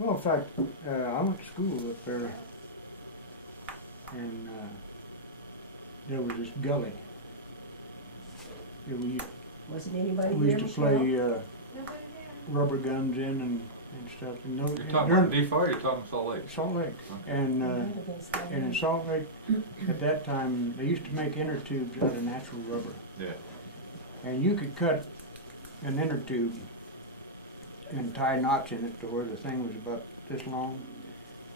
Well, in fact, I went to school up there, and there was this gully. We Wasn't anybody we there? used to Michelle? play rubber guns in and stuff. And those, You're talking about Nephi or you're talking Salt Lake? Salt Lake. Okay. And Might have been Salt in Lake. Salt Lake, at that time, they used to make inner tubes out of natural rubber. Yeah. And you could cut an inner tube and tie knots in it to where the thing was about this long.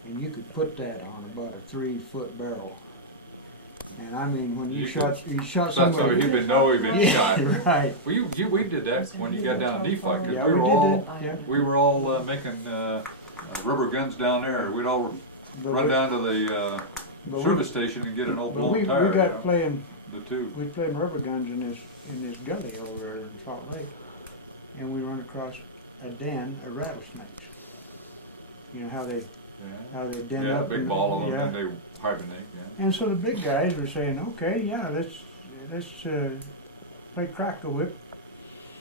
And you could put that on about a 3-foot barrel. And I mean, when you shot So somebody. he'd been know he'd been Yeah, shot. right. Well, we did that when you got down to Nephi, 'cause Yeah, we we were did all that. Yeah. we were all making rubber guns down there. We'd all run down to the but service station and get an old But blown we tire. got playing. The two. We played rubber guns in this gully over there in Salt Lake, and we run across a den of rattlesnakes. You know how they den Yeah, up. big and, ball of them, yeah. and they hibernate. Yeah. And so the big guys were saying, "Okay, yeah, let's play crack a whip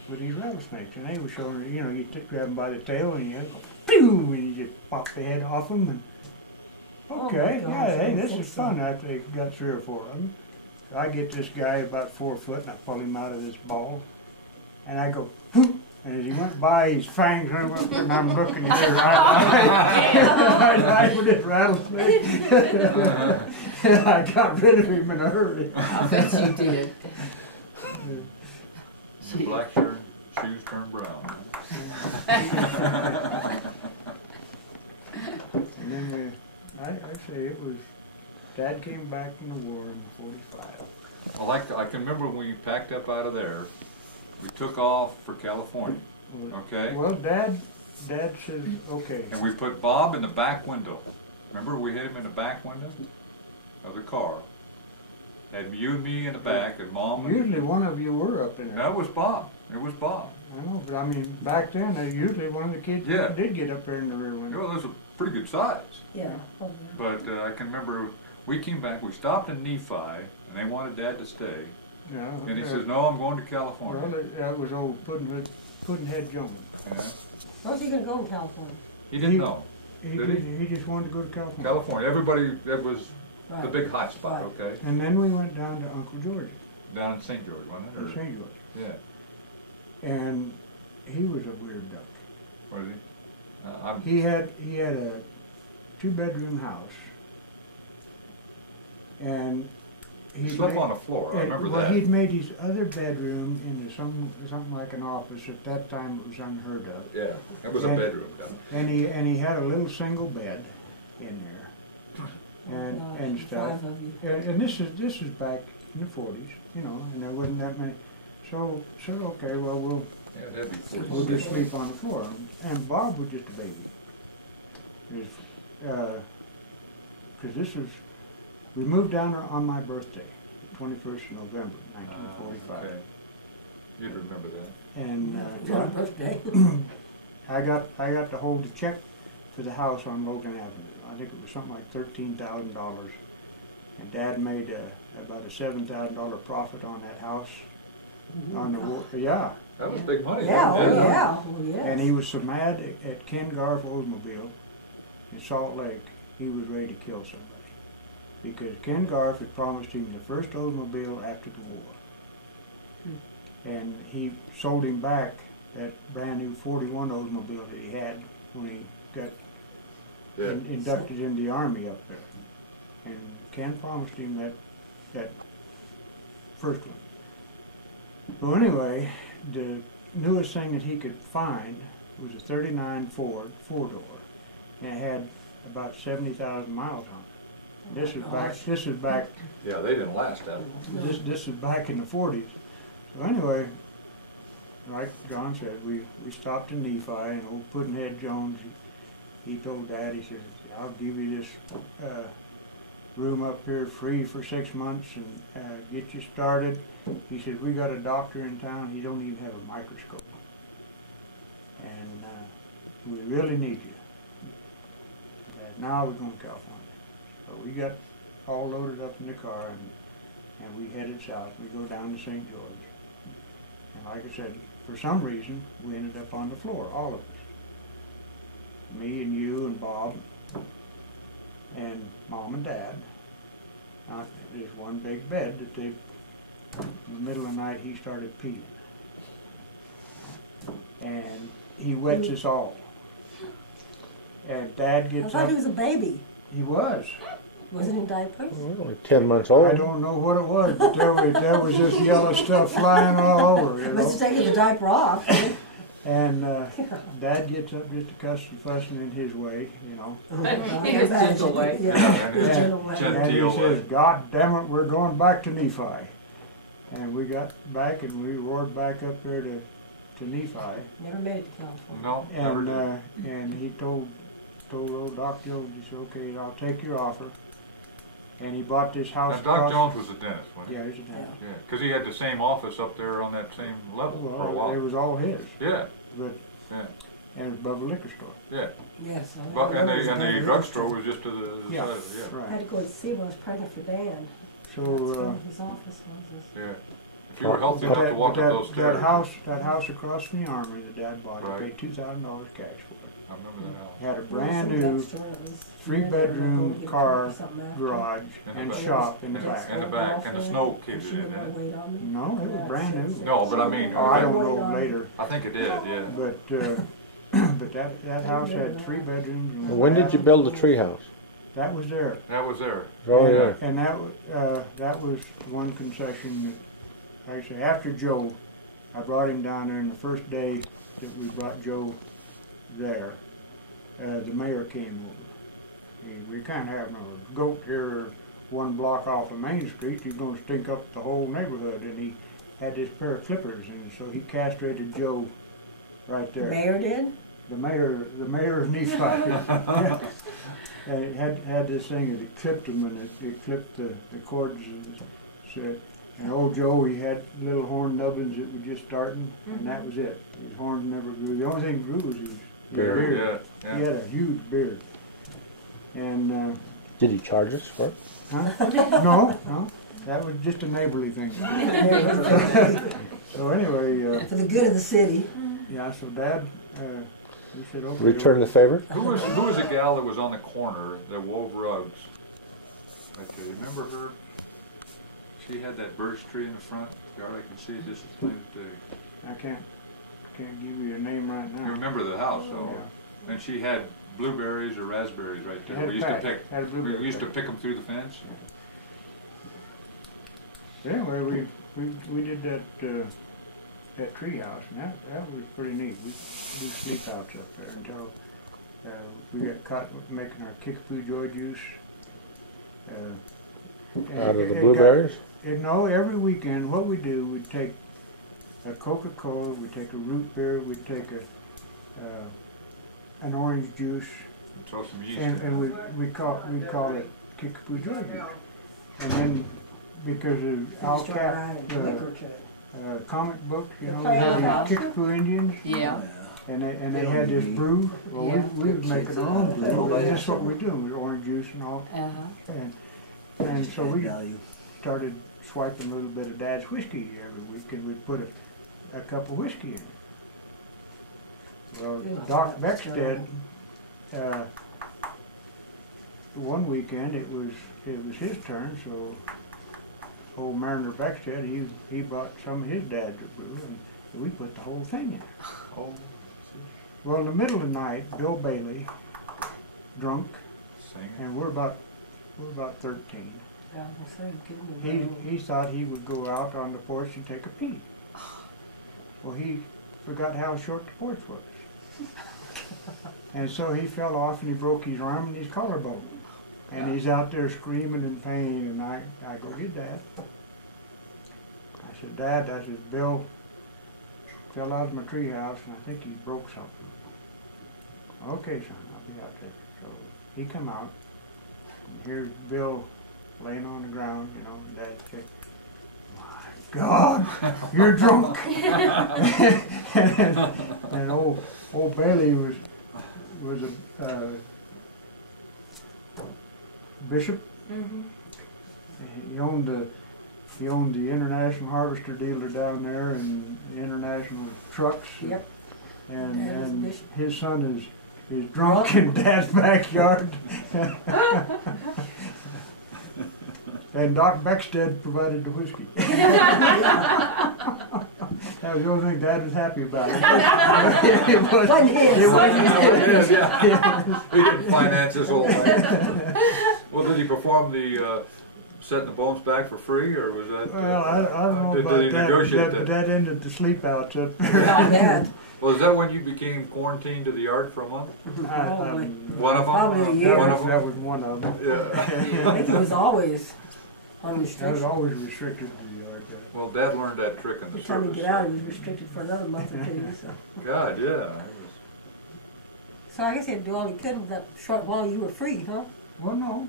with these rattlesnakes." And they were showing, you know, you grab them by the tail and you go, pew, and you just pop the head off them. And Oh okay, my gosh, yeah, I hey, don't this think is so. fun. After they got 3 or 4 of them, so I get this guy about 4 foot and I pull him out of this ball, and I go, "Whoop," and as he went by, his fangs went up, and I'm looking at her eye for this rattlesnake. And I got rid of him in a hurry. I bet you did. Your black shirt, shoes turn brown. And then I say it was, Dad came back from the war in '45. Well, I can remember when we packed up out of there. We took off for California. Okay. Well, Dad says, okay. And we put Bob in the back window. Remember, we hit him in the back window of the car. Had you and me in the back, and Mom. Usually one of you were up in there. That was Bob. It was Bob. I know, but I mean, back then, usually one of the kids Yeah. did get up there in the rear window. Well, it was a pretty good size. Yeah. Oh, yeah. But I can remember we came back. We stopped in Nephi, and they wanted Dad to stay. Yeah. And he says, "No, I'm going to Well, California." that was old Puddinhead Jones. Yeah. Where's he gonna go in California? He didn't know. He, Did he just wanted to go to California. California. Everybody, that was the Right. big hot spot. Right. Okay. And then we went down to Uncle George's Down in St. George, wasn't it? in Or- St. George. Yeah. And he was a weird duck. Was he? He had a 2-bedroom house, and He slept on the floor. I remember well, that. he'd made his other bedroom into something like an office. At that time, it was unheard of. Yeah, it was a And- bedroom. Down. And he had a little single bed in there, and Gosh, and stuff. 5 of you. And this is back in the '40s, you know, and there wasn't that many. So okay, well Yeah, that'd be 46. we'll just sleep on the floor. And Bob was just a baby. Because this was, we moved down on my birthday, the 21st of November, 1945. Okay. You'd remember that. And Your birthday. I got to hold the check for the house on Logan Avenue. I think it was something like $13,000. And Dad made about a $7,000 profit on that house. On the war, yeah. That was big money. Yeah, wasn't oh it? yeah. Oh yes. And he was so mad at Ken Garf Oldsmobile in Salt Lake, he was ready to kill somebody. Because Ken Garf had promised him the first Oldsmobile after the war. And he sold him back that brand new 41 Oldsmobile that he had when he got Yeah. inducted in the Army up there. And Ken promised him that first one. Well, anyway, the newest thing that he could find was a '39 Ford 4-door, and it had about 70,000 miles on it. This is back. This is back. Yeah, they didn't last that long. This is back in the '40s. So anyway, like John said, we stopped in Nephi, and old Puddinhead Jones, he told Dad, he says, "I'll give you this room up here free for 6 months and get you started." He said, "We got a doctor in town, he don't even have a microscope. And we really need you. Now we're going to California." So we got all loaded up in the car and we headed south. We go down to St. George. And like I said, for some reason, we ended up on the floor, all of us. me and you and Bob and Mom and Dad. There's one big bed that they, in the middle of the night, he started peeing. And he wets us all. And Dad I gets thought up. he was a baby. He was. Wasn't in diapers? Only 10 months old. I don't know what it was, but there was just yellow stuff flying all over, you Must know. have taken the diaper off. And Dad gets up just to cuss and fussing in his way, you know. His gentle way. Yeah, And his his gentle way. gentle- And he Genteel says, way. God damn it, we're going back to Nephi. And we got back and we roared back up there to Nephi. Never made it to California. No, never And did. and he told old Doc Jones, he said, okay, I'll take your offer. And he bought this house. Now, Doc across- Jones was a dentist, wasn't he? Yeah, he's a dentist. Yeah, because he had the same office up there on that same level for a Well, it while. was all his, Yeah, but, yeah, and it was above a liquor store. yeah. Yes. I But, and remember his the dad. drugstore was just to the Yeah. side of it, I Right. had to go and see when I was pregnant for Dan. So, That's where his office was. yeah. If you were healthy enough to walk up those stairs. that house across from the armory that Dad bought, Right. he paid $2,000 cash for it. I remember that house. He had a There was brand some new drugstore that was 3-bedroom going to get car, something after. garage In the and back. shop in the In back. in the back, and the snow kicked She it in, didn't want to didn't it? wait on me. No, it was brand new. No, but I mean, Oh, I don't Wait know on me. later, I think it did, yeah. but, but that house had 3 bedrooms and a When did you bath. build the treehouse? That was there. That was there. Oh, And- yeah. And that was one concession that, like I say, after Joe, I brought him down there, and the first day that we brought Joe there, the mayor came over. We can't have no goat here 1 block off of Main Street. He's gonna stink up the whole neighborhood. And he had this pair of clippers, and so he castrated Joe right there. Mayor did? The mayor of Nephi. Yeah. And it had this thing, and it clipped him, and it clipped the cords. And old Joe, he had little horn nubbins that were just starting, and that was it. His horns never grew. The only thing that grew was his beard. Yeah, He yeah. had a huge beard. And, Did he charge us for it? huh? No, that was just a neighborly thing. So anyway, For the good of the city. yeah, so Dad, he said, okay. Return the favor? Who was the gal that was on the corner that wove rugs? Right there, you remember her? She had that birch tree in the front yard, I can see it just as plain as day. I can't give you a name right You now. remember the house, though? Yeah. And she had blueberries or raspberries right there. Had a We used to patch, pick. had a We blueberry used to patch. pick them through the fence. Anyway, we did that tree house, and that was pretty neat. We do sleep outs up there until we got caught making our Kickapoo Joy juice. Out of the blueberries? No, every weekend what we do, we'd take a Coca-Cola, we'd take a root beer, we'd take an orange juice, And throw some yeast and in it. we'd call it Kickapoo Joy juice. And then because of Al Start Cap, writing liquor to it. comic books, you know, The we had Playhouse. these Kickapoo Indians, Yeah. and they had this brew. Well, Yeah. we was making our own brew. And that's what we do, with orange juice and all. Uh-huh. And so we started swiping a little bit of Dad's whiskey every week, and we'd put a cup of whiskey in it. Well, Goodness, Doc that's Beckstead, one weekend it was his turn, so old Mariner Beckstead, he brought some of his dad's brew, and we put the whole thing in. Oh, Well, in the middle of the night, Bill Bailey, drunk, sing. and we're about 13. Yeah, I'm saying, give me a ring. He thought he would go out on the porch and take a pee. Well, he forgot how short the porch was. And so he fell off and he broke his arm and his collarbone. And he's out there screaming in pain, and I go get Dad. I said, Dad, I said, Bill fell out of my treehouse and I think he broke something. Okay, son, I'll be out there. So he come out, and here's Bill laying on the ground, you know, and Dad said, my God, you're drunk. and old Bailey was a bishop. Mm-hmm. He owned the International Harvester dealer down there and International Trucks. Yep. And Dad was a and bishop. his son he was drunk in Dad's backyard. And Doc Beckstead provided the whiskey. That was the only thing Dad was happy about. It was, Wasn't his. it wasn't Yeah. He didn't finance this whole thing. Well, did he perform the setting the bones back for free, or was that? Well, I don't know Did about he that, negotiate but that? that ended the sleep outs up Not there. bad. Well, is that when you became quarantined to the yard for a month? Probably. One of them? Probably a year. One of them? That was one of them. Yeah. I think it was always That was unrestricted. always restricted to the yard. Well, Dad learned that trick in Every the time you service. get out, it was restricted for another month or two. So, God, yeah. It was, so I guess he had to do all he could with that short while you were free, huh? Well, no,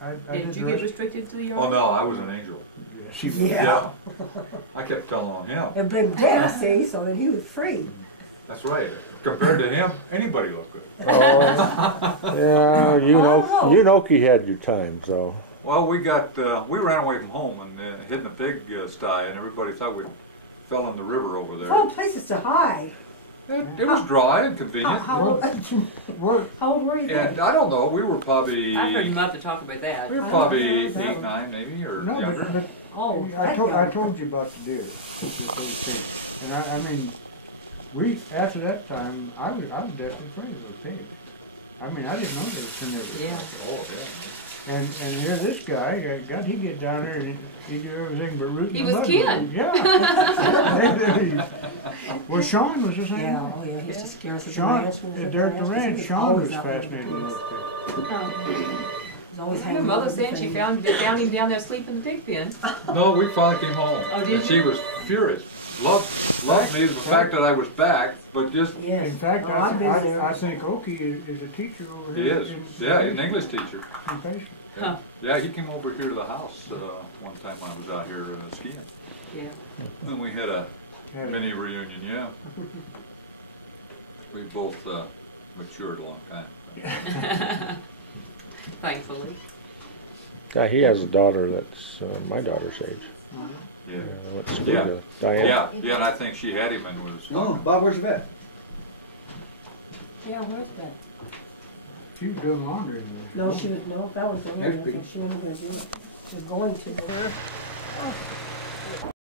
I did Did the you get rest. restricted to the yard? oh no, I was an angel. Yeah, she was. Yeah. I kept telling on him. And Big Dad, see, so that he was free. That's right. Compared to him, anybody looked good. Oh, yeah, Oh. Unoki had your time, so. Well, we ran away from home and hid in a pig sty, and everybody thought we fell in the river over there. Oh, places to hide. It was dry and convenient. How old were you then? And I don't know, we were probably, I've heard him up to talk about that. we were I probably don't know. 8, 9 maybe, or No, younger. but Oh, I that told young. you about the deer, that those pigs. And I mean, we, after that time, I was deathly afraid of those pigs. I mean, I didn't know they were carnivorous. Yeah. Oh, yeah. And here this guy, God, he'd get down there and he'd do everything but root He in the was mud. Ken. Yeah. Well, Sean was the same Yeah, way. oh yeah, he used to scare us at the Sean, ranch. when we was there at the because he ranch, was Sean always was out there with fascinated the with pigs. those pigs. He was always My hanging mother out saying with she the found him down there asleep in the pig pen. No, we finally came home. Oh, did And she was furious. Loved me the fact that I was back, but just, Yes. In fact, Oh, I've been there. I think Oki is a teacher over he here. is. Yeah, he's an English teacher. in Payson. Huh. Yeah, he came over here to the house one time when I was out here skiing. Yeah. And we had a Had a- mini reunion, yeah. We both matured a long time. Thankfully. Yeah, he has a daughter that's my daughter's age. Yeah. Went to school Yeah. together. Diane. Yeah, and I think she had him and was Oh, talking. Bob, where's the vet? Yeah, where's that? She was doing laundry. No, she was, no, that was the one, I There's think she wasn't gonna do it. She was going to.